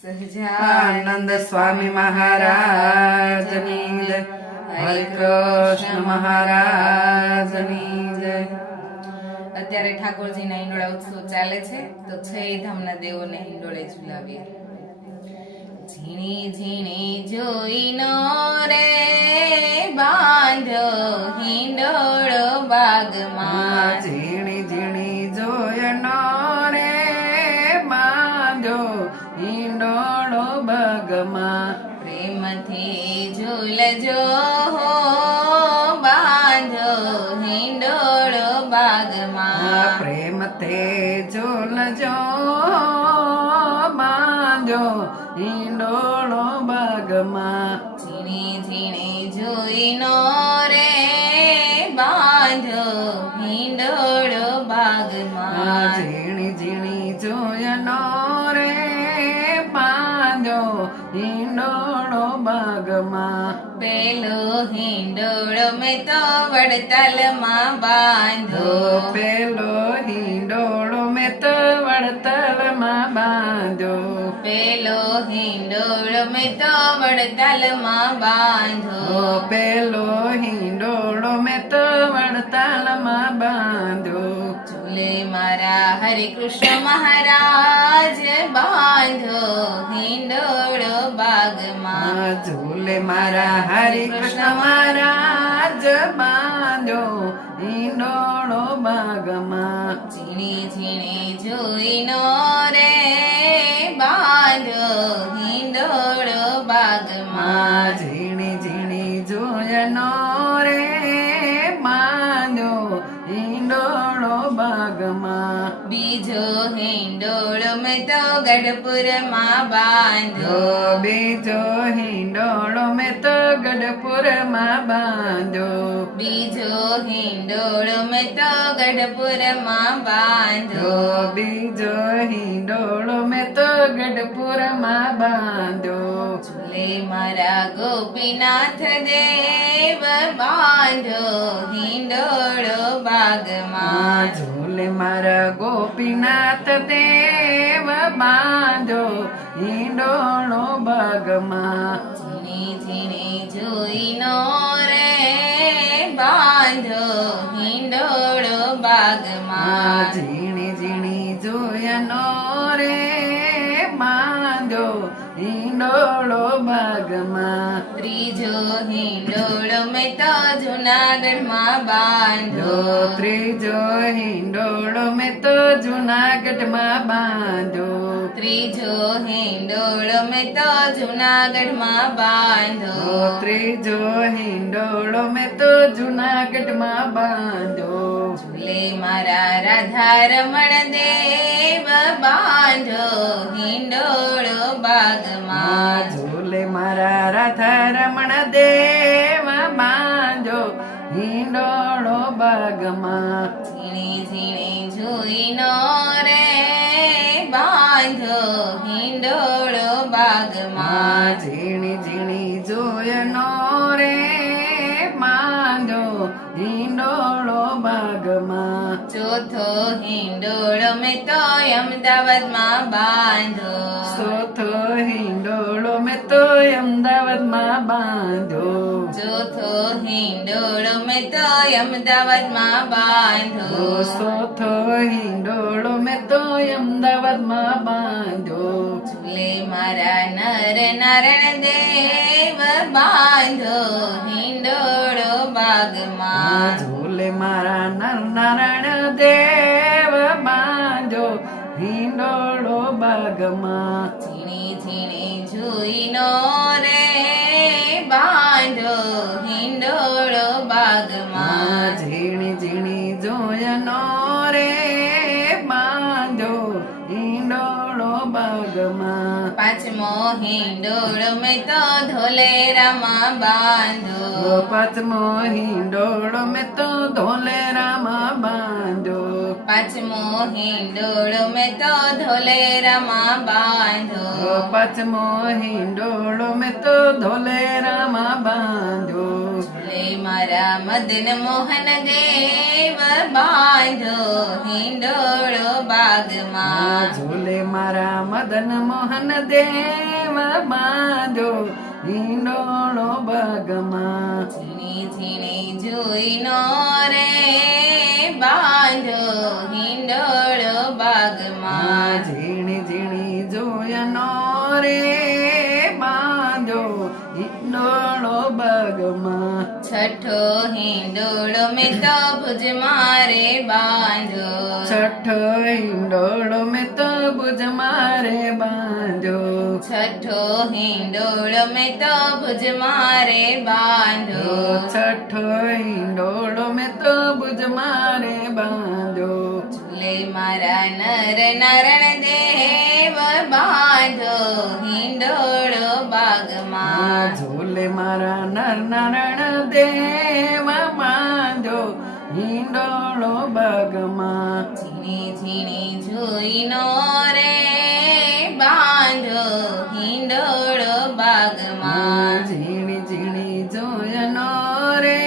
સહજાનંદ સ્વામી મહારાજની જય. હરે કૃષ્ણ મહારાજની જય. અત્યારે ઠાકોરજીના હિંડોળા ઉત્સવ ચાલે છે, તો 6 ધામના દેવોને હિંડોળે ઝુલાવીએ. ઝીણી ઝીણી જોઈનો રે બાંધ્યો હિંડોળો બાગમાં. ઝીણી ઝીણી જોયનો રે બાંધો હિંડોળો બાગમાં. પ્રેમથી ઝૂલજો હો બાંધો હિંડોળો બાગમાં. પ્રેમથી ઝૂલજો બાંધો હિંડોળો બાગમાં. ઝીણી ઝીણી જોઈનો રે બાંધો હિંડોળો બાગમાં. ઝીણી ઝીણી જોયનો રે બાંધો હિંડોળો બાગમાં. પેલો હિંડોળો મેં તો વડતાલમાં બાંધો. પેલો હિંડોળો મેં તો વડતાલમાં બાંધો. પેલો હિંડોળો મેં તો વડતાલમાં બાંધો. પેલો હિંડોળો મેં તો વડતાલમાં બાંધો. ઝૂલે મારા હરે કૃષ્ણ મહારાજ બાંધો હિંડોળો બાગમાં. ઝૂલે મારા હરે કૃષ્ણ મહારાજ બાંધો હિંડોળો બાગમાં. ઝીણી ઝીણી જોઈનો રે બાંધો હિંડોળો બાગમાં. ઝીણી ઝીણી જોયનો રે બાંધો હિંડોળો બાગમાં. બીજો હિંડોળો મેં તો ગઢપુરમાં બાંધો. બીજો હિંડોળો મેં તો ગઢપુરમાં બાંધો. બીજો હિંડોળો મેં તો ગઢપુરમાં બાંધો. બીજો હિંડોળો મેં તો ગઢપુરમાં બાંધો. ઝૂલે મારા ગોપીનાથ દેવ બાંધો હિંડોળો બાગમાં. ઝૂલે મારા ગોપીનાથ દેવ બાંધો હિંડોળો બાગમાં. ઝીણી ઝીણી જોઈનો રે બાંધો હિંડોળો બાગમાં. ઝીણી ઝીણી જોયનો રે બાંધો હિંડોળો બાગમાં. ત્રીજો હિંડોળો મેં તો જુનાગઢમાં બાંધો. ત્રીજો હિંડોળો મેં તો જુનાગઢમાં બાંધો. ત્રીજો હિંડોળો મેં તો જુનાગઢમાં બાંધો. ત્રીજો હિંડોળો મેં તો જુનાગઢમાં બાંધો. ઝૂલે મારા રાધા રમણ દેવ બાંધો હિંડોળો બાગમાં. ઝૂલે મારા રાધા રમણ દેવ બાંધો હિંડોળો બાગમાં. ઝીણી ઝીણી જોઈનો રે બાંધો હિંડોળો બાગમાં. ઝીણી ઝીણી જોયનો રે બાંધો હિંડોળો બાગમાં. ચોથો હિંડોળો મેં તો અમદાવાદમાં બાંધો. ચોથો હિંડોળો મેં તો અમદાવાદમાં બાંધો. ચોથો હિંડોળો મેં તો અમદાવાદમાં બાંધો. ચોથો હિંડોળો મેં તો અમદાવાદમાં બાંધો. ઝૂલે મારા નર નારાયણ દેવ બાંધો હિંડોળો બાગમાં. ઝૂલે મારા નર નારાયણ દેવ બાંધો હિંડોળો બાગમાં. ઝીણી ઝીણી જોઈનો રે બાંધો હિંડોળો બાગમાં. ઝીણી ઝીણી જોયનો રે બાંધો હિંડોળો બાગમાં. પાંચમો હિંડોળો મેં તો ધોલેરામાં બાંધો. પાંચમો હિંડોળો મેં તો ધોલેરામાં બાંધો. પાંચમો હિંડોળો મેં તો ધોલેરામાં બાંધ્યો. પાંચમો હિંડોળો મેં તો ધોલેરામાં બાંધ્યો. ઝૂલે મારા મદન મોહન દેવ બાંધ્યો હિંડોળો બાગમાં. ઝૂલે મારા મદન મોહન દેવ બાંધ્યો હિંડોળો બાગમાં. ઝીણી ઝીણી જોઈનો રે બાંધ્યો હિંડોળો બાગમાં. ઝીણી ઝીણી જોયનો રે બાંધ્યો હિંડોળો બાગમાં. છઠ્ઠો હિંડોળો મેં તો ભુજ મારે બાંધ્યો. છઠ્ઠો હિંડોળો મેં તો ભુજ મારે બાંધ્યો. છઠ્ઠો હિંડોળો મેં તો ભુજ મારે બાંધ્યો. છઠ્ઠો હિંડોળો મેં તો ભુજ મારે બાંધ્યો. ઝૂલે મારા નર નારણ દેવ બાંધ્યો હિંડોળો બાગમાં. ઝૂલે મારા નર નારણ દેવ બાંધ્યો હિંડોળો બાગમાં. ઝીણી ઝીણી જોઈનો રે બાંધ્યો હિંડોળો બાગમાં. ઝીણી ઝીણી જોયનો રે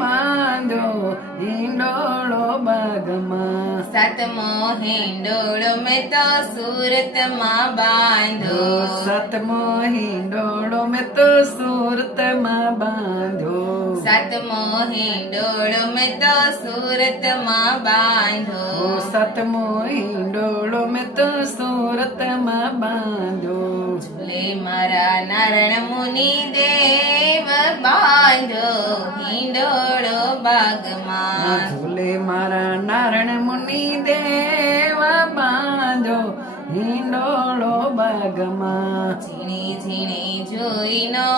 બાંધ્યો હિંડોળો બાગમાં. સાતમો હિંડોળો મેં તો સુરતમાં બાંધ્યો. સાતમો હિંડોળો મેં તો સુરતમાં બાંધ્યો. સાતમો હિંડોળો મેં તો સુરતમાં બાંધ્યો. સાતમો હિંડોળો મેં તો સુરતમાં બાંધ્યો. ઝૂલે મારા નારાયણ મુનિ દેવ બાંધ્યો હિંડોળો બાગમાં. ઝૂલે મારા નારાયણ મુનિ દેવ બાંધ્યો હિંડોળો બાગમાં. ઝીણી ઝીણી જોઈનો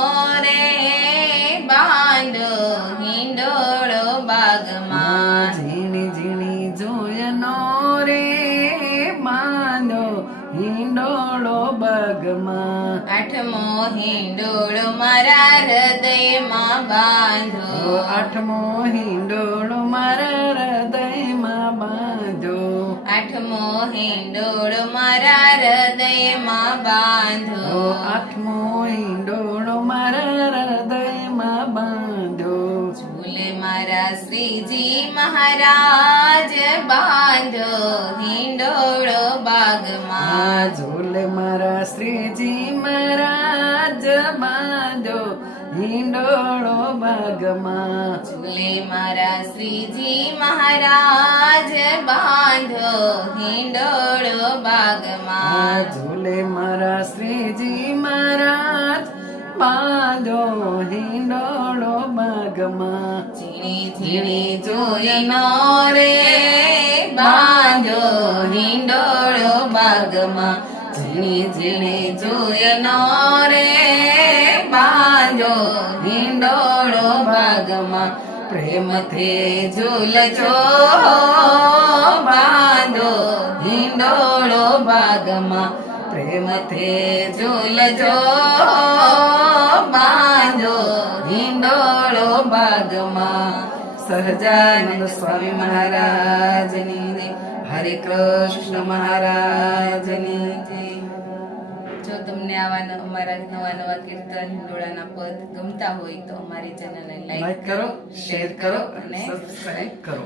રે બાંધ્યો હિંડોળો બાગમાં. ઝીણી ઝીણી જોયનો રે બાંધ્યો હિંડોળો બાગમાં. આઠમો હિંડોળો મારા હૃદયમાં બાંધ્યો. આઠમો હિંડોળો મારા હૃદયમાં બાંધ્યો. આઠમો હિંડોળો મારા હૃદયમાં બાંધ્યો. આઠમો હિંડોળો મારા હૃદયમાં બાંધ્યો. ઝૂલે મારા શ્રીજી મહારાજ બાંધ્યો હિંડોળો બાગમાં. ઝૂલે મારા શ્રીજી મહારાજ બાંધ્યો હિંડોળો બાગમાં. ઝૂલે મારા શ્રીજી મહારાજ બાંધ્યો હિંડોળો બાગમાં. ઝૂલે મારા શ્રીજી મહારાજ બાંધ્યો હિંડોળો બાગમાં. ઝીણી ઝીણી જોઈનો રે બાંધ્યો હિંડોળો બાગમાં. ઝીણી ઝીણી જોઈનો રે બાંધ્યો હિંડોળો બાગમાં. પ્રેમથી ઝૂલજો બાંધો હિંડોળો બાગમાં. પ્રેમથી ઝૂલજો બાંધો હિંડોળો બાગમાં. સહજાનંદ સ્વામી મહારાજની જય. હરે કૃષ્ણ મહારાજની જય. જો તમને આવા અમારા નવા નવા કીર્તન હિંડોળાના પદ ગમતા હોય તો અમારી ચેનલને લાઈક કરો, શેર કરો અને સબસ્ક્રાઇબ કરો.